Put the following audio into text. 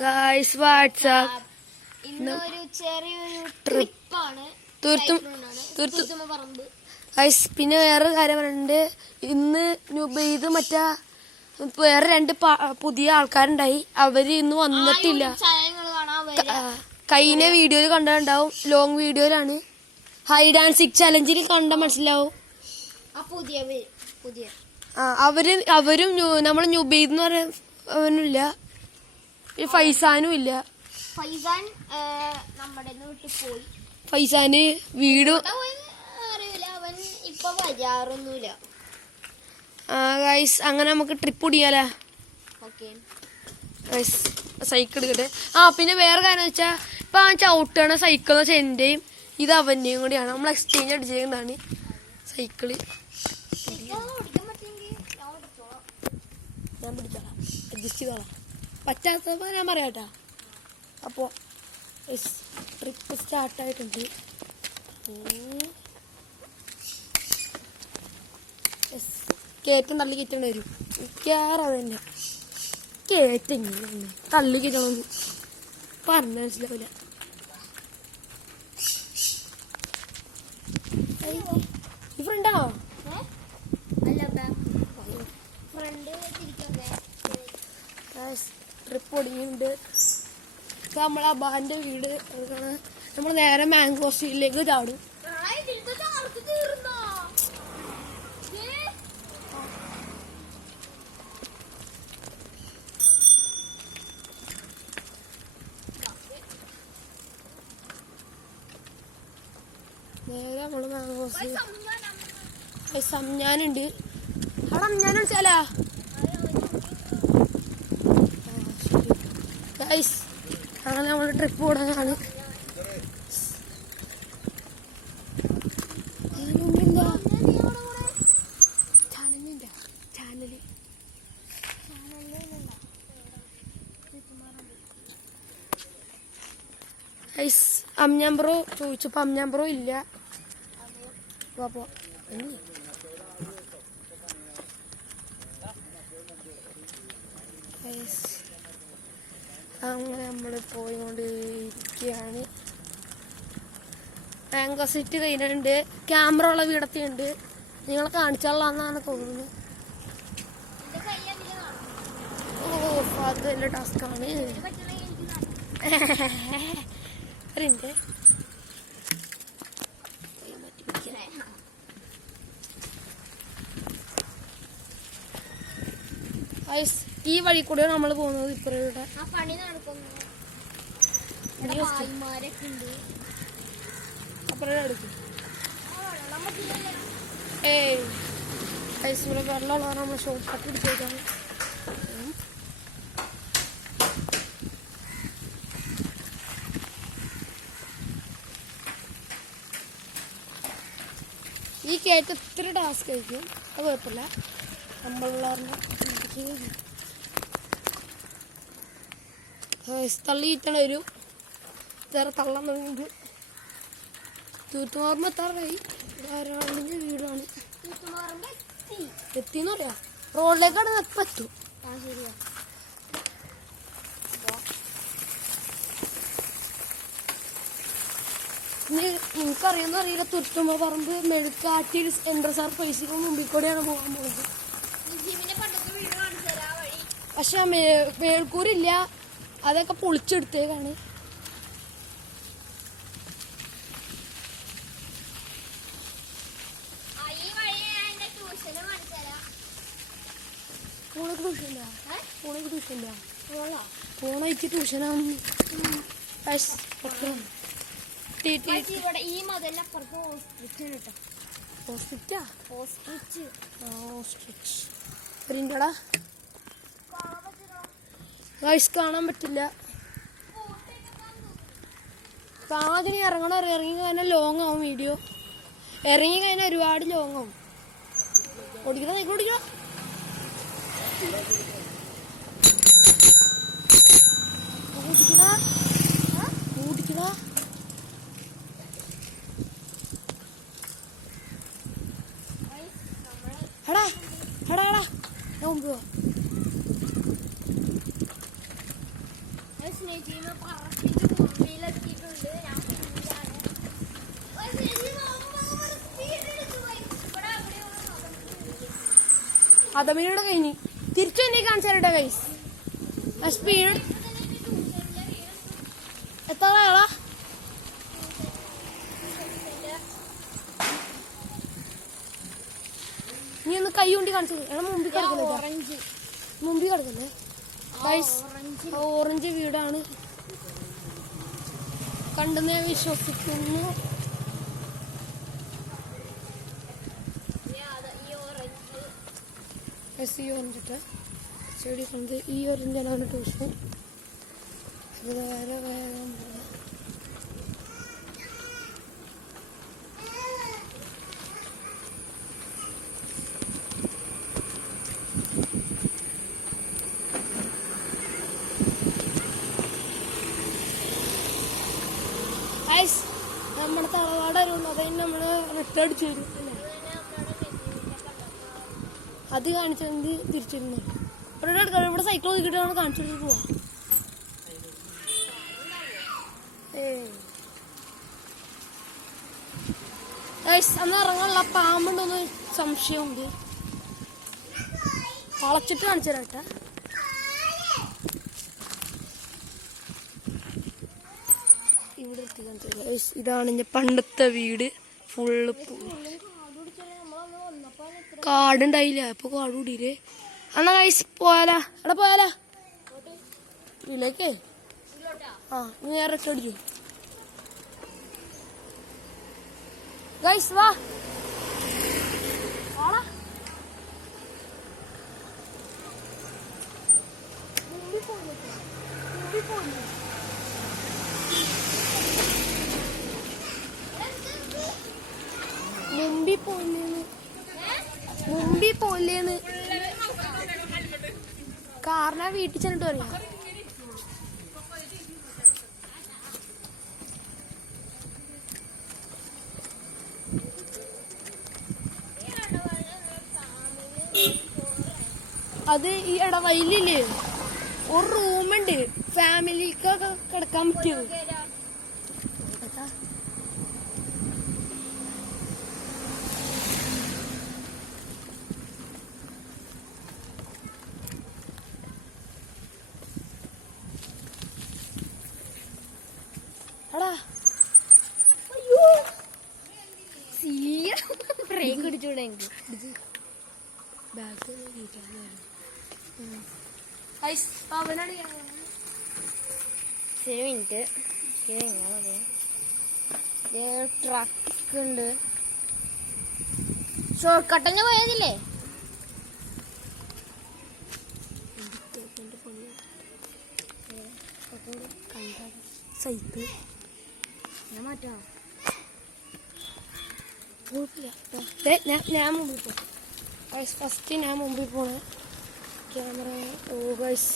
Guys WhatsApp ഇന്നൊരു ചെറിയൊരു ട്രിപ്പാണ് പറമ്പ്. ഗൈസ് പിന്നെ വേറൊരു കാര്യം പറയുന്നുണ്ട്. ഇന്ന് ഇത് മറ്റേ വേറെ 2 പുതിയ ആൾക്കാരുണ്ടായി. അവര് ഇന്ന് വന്നിട്ടില്ല. കഴിഞ്ഞ വീഡിയോയിൽ കണ്ടിട്ടുണ്ടാവും. ലോങ് വീഡിയോയിലാണ്. ഹൈഡ് ആൻഡ് സീക്ക് ചലഞ്ചിൽ കണ്ട മനസ്സിലാവും. അവരും നമ്മള് നുബൈദ് എന്ന് പറയുന്നില്ല. ഫൈസാനും ഇല്ല. ഫൈസാന് വീട് ഗൈസ് അങ്ങനെ നമുക്ക് ട്രിപ്പ് ഓടിയാലോ? സൈക്കിൾ എടുക്കട്ടെ. പിന്നെ വേറെ കാര്യം വെച്ചാ ഇപ്പൊ ആ ചവിട്ടണ സൈക്കിൾ എന്റെയും ഇത് അവന്റെയും കൂടിയാണ്. നമ്മൾ എക്സ്ചേഞ്ച് അടിച്ചേക്കുന്നതാണ് സൈക്കിള്. ഞാൻ പിടിച്ചോളാം, അഡ്ജസ്റ്റ് ചെയ്തോളാം. പറ്റാത്തപ്പോ ഞാൻ പറയാട്ടാ. അപ്പോ ട്രിപ്പ് സ്റ്റാർട്ടായിട്ടുണ്ട്. കയറ്റം തള്ളി കയറ്റേണ്ടി വരും. മിക്കവാറും തന്നെ കയറ്റെങ്ങനെ തള്ളി കയറ്റണമെന്ന് പറഞ്ഞ മനസ്സിലാവില്ല. ഫ്രണ്ടോ ട്രിപ്പ് ഒടിയുന്നുണ്ട്. നമ്മളെ അബാന്റെ വീട് നമ്മൾ നേരെ മാംഗോ സ്ട്രീറ്റിലേക്ക് ചാടും. നേരെ നമ്മള് മാംഗോ സ്ട്രീറ്റ് സംഞാനുണ്ട്. അവിടെ അമ്ഞാൻ വിളിച്ചാലാ അങ്ങനെ നമ്മള് ട്രിപ്പ് പോടാനാണ്. അമ്ഞാൻ ബ്രോ ചോദിച്ചപ്പോ അമ്ഞാൻ ബ്രോ ഇല്ല. അപ്പോ അങ്ങനെ നമ്മൾ പോയിക്കൊണ്ടിരിക്കുകയാണ്. മാംഗോ സിറ്റി കഴിഞ്ഞിട്ടുണ്ട്. ക്യാമറ ഉള്ള വീടത്തിയുണ്ട്. നിങ്ങളെ കാണിച്ചാലെന്നാണ് തോന്നുന്നത്. അത് വലിയ ടാസ്ക്കാണ്. ഈ വഴി കൂടെയാണ് നമ്മൾ പോകുന്നത്. ഇപ്പറയുടെ വെള്ളമുള്ള നമ്മൾ ഷോർട്ട് കട്ട് പിടിച്ചേക്കാണ്. ഈ കയറ്റം ഇത്തിരി ടാസ്ക് ആയിരിക്കും. അത് കുഴപ്പമില്ല. നമ്മളുള്ള തള്ളി കിട്ടണ വരും. വേറെ തള്ളാൻ തുടങ്ങിയത് തൂത്തുമാറുമ്പോ എത്താറായി. ഒരാളിന്റെ വീടാണ്. എത്തിന്ന് പറയാ. റോഡിലേക്കാണ് എപ്പം എത്തും. നിങ്ങൾക്കറിയാമെന്ന് അറിയില്ല. തുരുത്തുമ്പോ പറമ്പ് മെഴുക്കാട്ടി എൻട്രൻസ് സർപ്രൈസിന് മുമ്പിൽ കൂടെയാണ് പോകാൻ പോകുന്നത്. പക്ഷെ മേൽക്കൂരില്ല. അതൊക്കെ പൊളിച്ചെടുത്തേക്കാണ്. ഫോണയച്ച് ട്യൂഷനാണ്. കാണാൻ പറ്റില്ല. കാണാതിന് ഇറങ്ങി കഴിഞ്ഞാൽ ലോങ് ആവും വീഡിയോ. ഇറങ്ങി കഴിഞ്ഞാൽ ഒരുപാട് ലോങ് ആവും. ഓടിക്കണം ഓടിക്കണം ഓടിക്കണം. എടാ എടാ എടാ ഞാൻ മുമ്പ് സ്നേഹിച്ചീമ പറപ്പിച്ച് ഭൂമിയിലെത്തിയിട്ടുണ്ട്. ഞാൻ പിന്നിലാണ്. അതമീനോട് കഴിഞ്ഞ് തിരിച്ചു തന്നെ കാണിച്ചാലോ ഗൈസ്. ആ സ്പീഡ് എത്ര ആളാ? നീ ഒന്ന് കൈ കൊണ്ട് കാണിച്ചത്. എടാ മുമ്പിൽ കിടക്കല്ലേ, ഓറഞ്ച് മുമ്പിൽ കിടക്കല്ലേ ഗൈസ്. ഓറഞ്ച് വീടാണ് കണ്ടെന്ന് ഞാൻ വിശ്വസിക്കുന്നു. ഈ ഓറഞ്ചിട്ട് ചെടി കൊണ്ട് ഈ ഓറഞ്ചാണ് ട്യൂഷൻ. ഇത് വേറെ വേഗം നമ്മുടെ തറവാടായിരുന്നു. അതിന് നമ്മള് റിട്ടേൺ ചെയ്തു അല്ലേ? അത് കാണിച്ചത് തിരിച്ചിരുന്നു. ഇവിടെ സൈക്കിൾ നോക്കിയിട്ട് നമ്മൾ കാണിച്ചിട്ട് പോവാ. അന്ന് ഇറങ്ങാനുള്ള പാമ്പുണ്ടോന്ന് സംശയമുണ്ട്. വളച്ചിട്ട് കാണിച്ചു തരാട്ടെ. ഇവിടെ ഇതാണ് എൻ്റെ പണ്ടത്തെ വീട്. ഫുള്ള് കാടുണ്ടായില്ല, ഇപ്പൊ കാട് കൂടിയില്ലേ. എന്നാ ഗൈസ് പോയാലാ? എടാ പോയാലാ വീട്ടിലേക്ക്? ആ നേരെ അടിച്ചു ഗൈസ്. വാ മുമ്പിൽ പോയില്ലേന്ന് കാറിനാ വീട്ടിൽ ചെന്നിട്ട് പറയാം. അത് ഈ ഇടവയിലില്ലേ ഒരു റൂമുണ്ട്, ഫാമിലിക്കൊക്കെ കിടക്കാൻ പറ്റുമോ? ബ്രേക്ക് അടിച്ചൂടെ എനിക്ക്? മിനിറ്റ് ട്രക്ക് ഉണ്ട്. ഷോർട്ട് കട്ടന്നെ പോയതില്ലേ? സൈക്കിൾ ഞാൻ മാറ്റാ. ഞാൻ മുമ്പിൽ പോകും. ഫസ്റ്റ് ഞാൻ മുമ്പിൽ പോണേ. ക്യാമറ ഓ ഗൈസ്